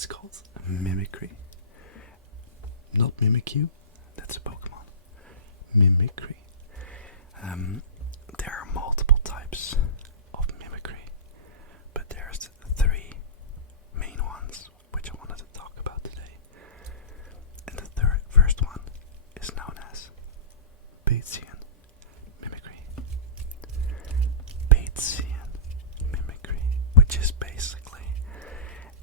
It's called Mimicry. Not Mimikyu, that's a Pokemon. Mimicry. There are multiple types of mimicry, but there's three main ones which I wanted to talk about today. And the first one is known as Batesian mimicry. Batesian mimicry, which is basically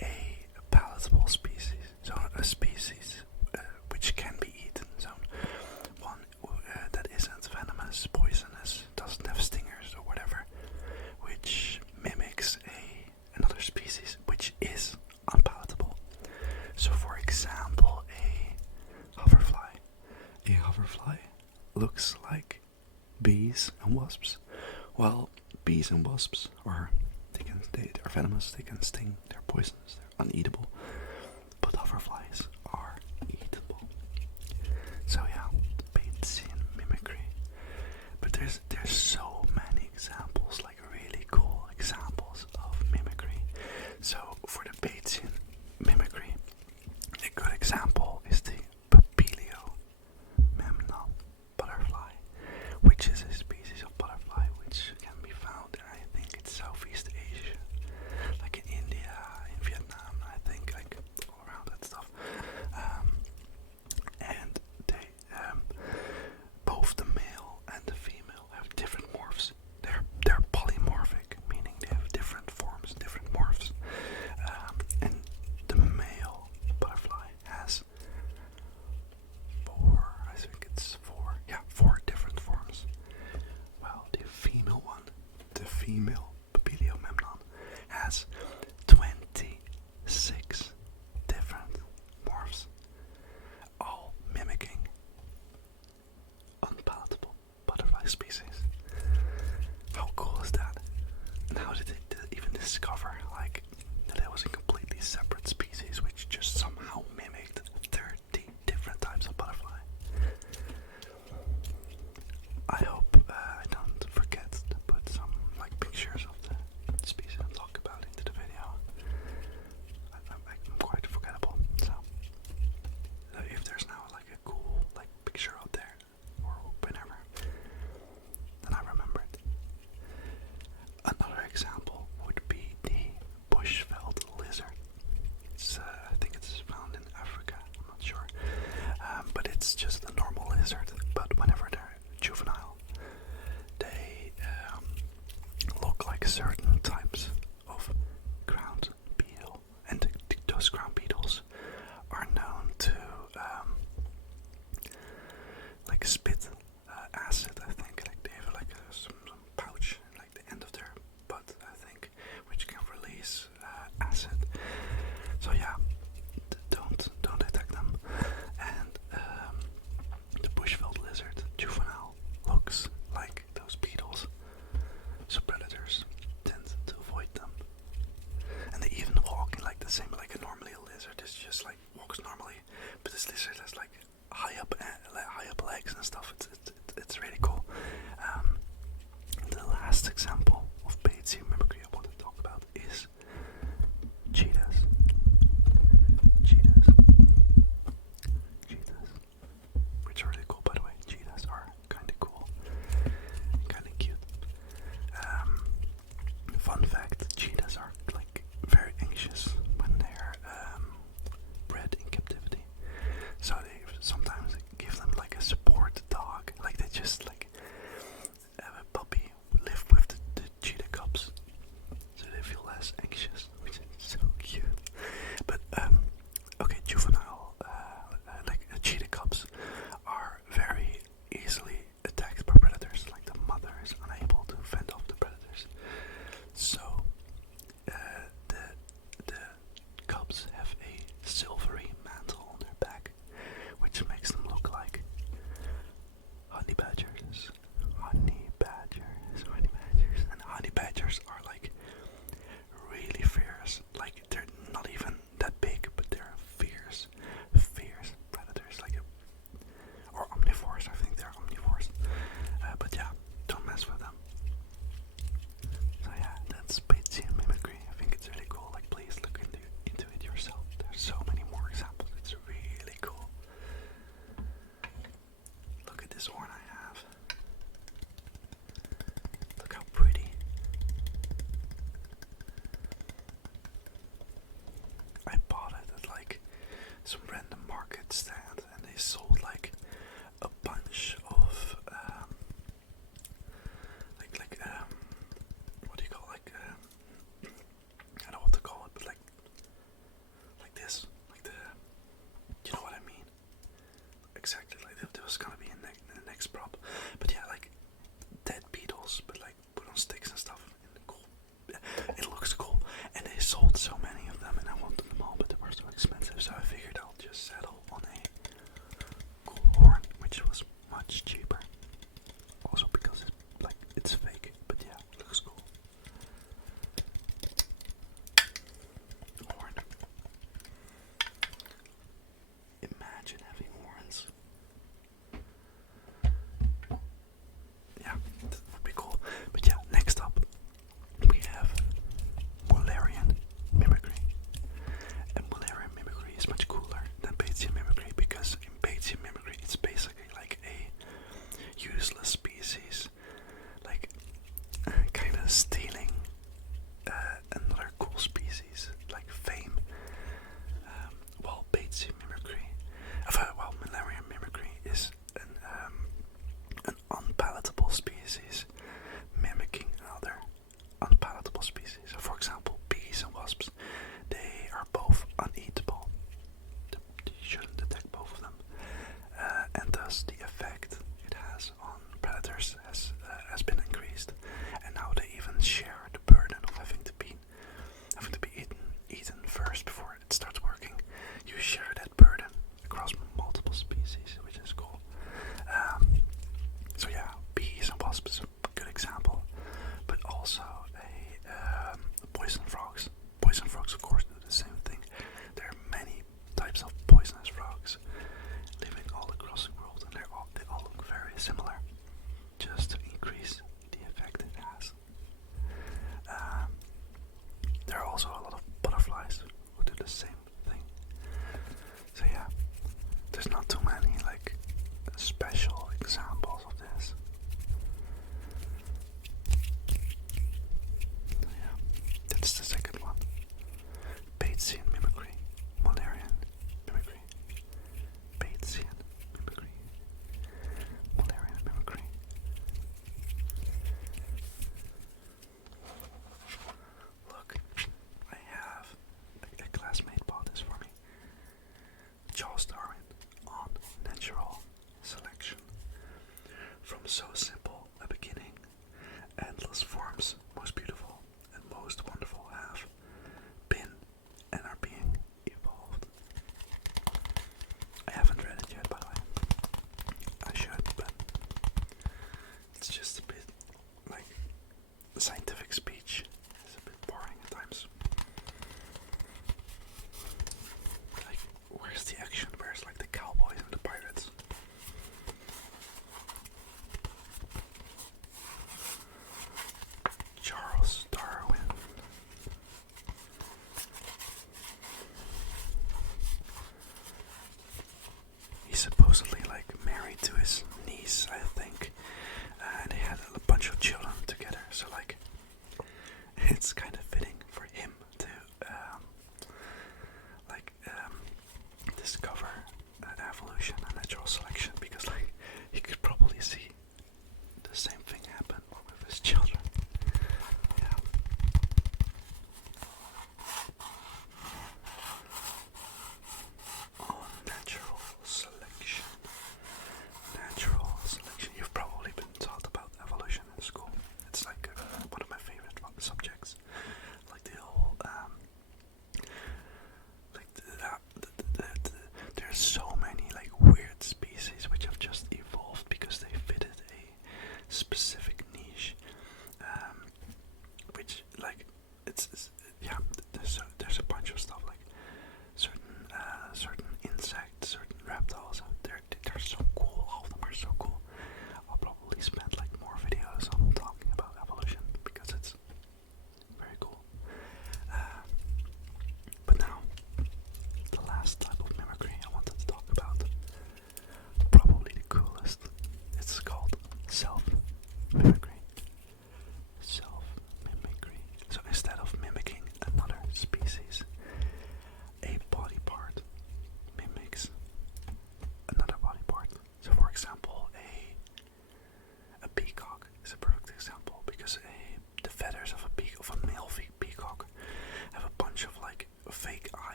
a palatable species, so a species which can be eaten, so one that isn't venomous, poisonous, doesn't have stingers or whatever, which mimics another species which is unpalatable. So for example, a hoverfly. A hoverfly looks like bees and wasps. Well, bees and wasps are they're venomous, they can sting, they're poisonous, they're uneatable, but hoverflies are eatable. So yeah, the Batesian mimicry. But there's so many examples, like really cool examples of mimicry. So for the Batesian mimicry, a good example is the Papilio memnon butterfly, which is a species of butterfly which can be found in, I think it's Southeast Asia, like in India, in Vietnam, I think, like all around that stuff. And they, both the male and the female have different morphs. They're polymorphic, meaning they have different forms, different morphs. And the male butterfly has four different forms. Well, the female one, the female Papilio memnon, has 26 different morphs, all mimicking unpalatable butterfly species. How cool is that? And how did they even discover that it was a completely separate species which just somehow mimicked 30 different types of butterfly? I hope I don't forget to put some pictures of the species I talk about into the video. I'm quite forgettable, so if there's now a cool picture out there or whenever, then I remember it. Another example would be the bushveld lizard. I think it's found in Africa, I'm not sure, but it's just a normal lizard, but whenever they're juvenile, they look like certain types of ground beetle, and those ground beetles are known to spit acid, I think. They have some pouch the end of their butt, I think, which can release acid. So yeah, don't attack them. And the bushveld lizard juvenile looks like those beetles, so predators tend to avoid them. And they even walk in the same, normally a lizard is just walks normally, but this lizard has high up legs and stuff. It's really cool. The last example of Batesian mimicry I want to talk about is cheetahs. Cheetahs, which are really cool, by the way. Cheetahs are kind of cool, kind of cute. Fun fact: cheetahs are very anxious when they're bred in captivity. So they sometimes give them a support dog, they just have a puppy live with the cheetah cubs, so they feel less anxious, which is so cute. But okay, juvenile cheetah cubs are very easily attacked by predators. The mother is unable to fend off the predators, so the cubs have a silvery mantle on their back, which makes them look like honey badgers. And honey badgers are really fierce. They're not even that big, but they're fierce predators. Or omnivores. I think they're omnivores. But yeah, don't mess with them. So yeah, that's Batesian mimicry. I think it's really cool. Please look into it yourself. There's some random market stand, and they sold like a bunch of what do you call, like I don't know what to call it, but like this, like the, you know what I mean? Exactly, like there was gonna be in the next prop, but yeah, like dead beetles, but like put on sticks and stuff. And cool, yeah, it looks cool, and they sold so many of them, and I wanted them all, but they were so expensive, so I figured I'll just settle on a cool horn, which was much cheaper. Also because it's fake, but yeah, it looks cool. Horn. Imagine having horns. Yeah, that would be cool. But yeah, next up we have Mullerian Mimicry. And Mullerian Mimicry is much cooler than Batesian Mimicry, because in Batesian Mimicry it's basically like a useless species, like kind of stealing another cool species, like fame. While Batesian Mimicry, while Mullerian Mimicry is an unpalatable species mimicking another unpalatable species. So for example, bees and wasps, they are both uneatable. You shouldn't detect both of them, and thus the effect it has on predators has been increased, and now they even share the burden of having to be eaten first before it starts working. You share that burden across multiple species, which is cool. So yeah, bees and wasps is a good example, but also poison frogs. Poison frogs, of course, do the same thing. There are many types of poisonous frogs living all across the world, and they all look very similar, just to increase the effect it has. There are also a lot of butterflies who do the same thing. So yeah, there's not too many like special examples of this. So yeah, that's the second one. Batesian Mimicry, Mullerian Mimicry. Batesian Mimicry, Mullerian Mimicry. Look, I have a classmate bought this for me. Charles Darwin on natural selection. From so simple a beginning, endless forms, most beautiful and most wonderful, have been and are being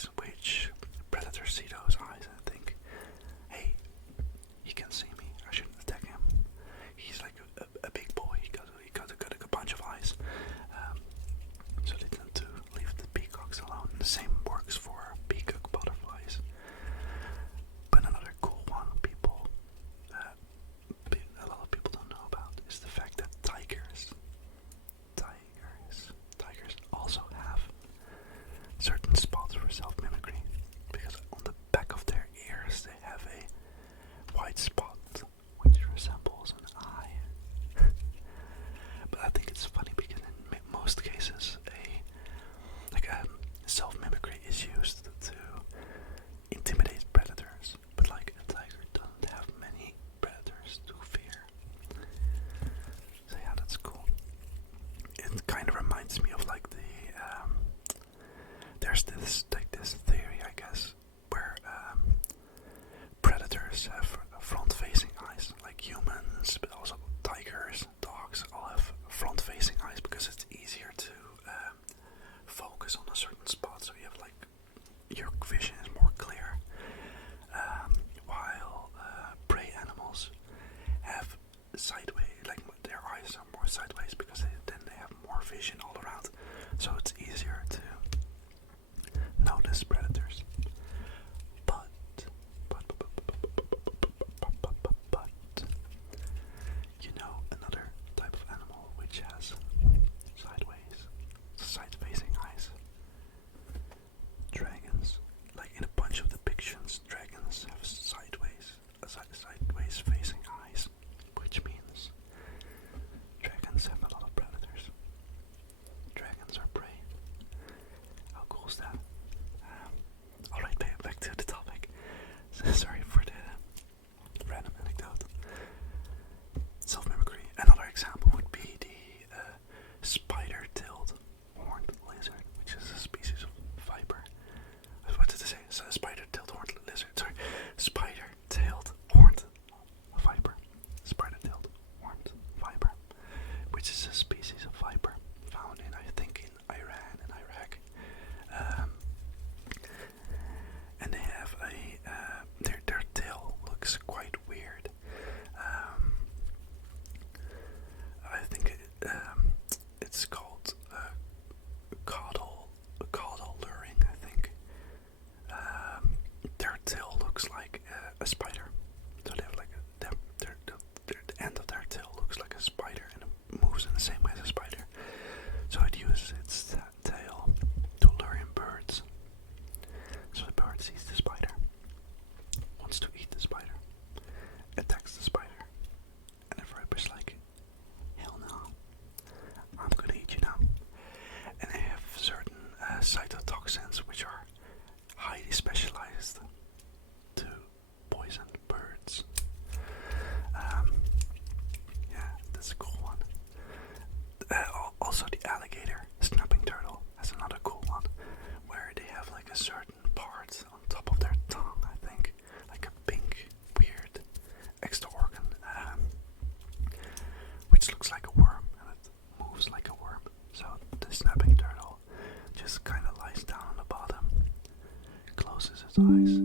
eyes, which predators see those eyes and think, hey, he can see me, I shouldn't attack him. He's like a big boy, he got a bunch of eyes. So they tend to leave the peacocks alone. The same works for peacock butterflies. But another cool one a lot of people don't know about is the fact that tigers also have certain spots for self-mimicry, because on the back of their ears they have a white spot which resembles an eye. But I think it's funny because in most cases self-mimicry is used to intimidate predators, but like a tiger doesn't have many predators to fear. So yeah, that's cool. It kind of reminds me of like there's this theory, I guess, where predators have front-facing eyes, like humans, but also tigers, dogs all have front-facing eyes because it's easier to focus on a certain spot, so you have like your vision is more clear, while prey animals have sideways, like their eyes are more sideways because then they have more vision all around, so it's easier to notice predators. But you know another type of animal which has side-facing eyes? Dragons. Like in a bunch of depictions, dragons have sideways facing eyes, which means dragons have a lot of predators. Dragons are prey. How cool is that? Alright, back to the topic. Sorry for the random anecdote. Self-mimicry. Another example would be the spider-tailed horned lizard, which is a species of viper. What did I say? Spider-tailed horned lizard. Sorry, spider-tailed horned viper. Spider-tailed horned viper, which is a species of viper found in, I think, in Iran and Iraq. And they have their tail looks quite weird. I think it's called caudal luring, I think. Their tail looks like a spider. So they have like the end of their tail looks like a spider and it moves in the same way as a spider. So it uses its tail to lure in birds. So the bird sees the spider, wants to eat the spider, attacks the spider, and the viper's like, hell no, I'm gonna eat you now. And they have certain cytotoxins which are highly specialized to poison birds. Yeah, that's a cool one. Also the alligator snapping turtle has another cool one, where they have like a certain part on top of their tongue, I think, like a pink, weird extra organ, which looks like a worm and it moves like a worm. So the snapping turtle just kind of lies down on the bottom, closes its eyes,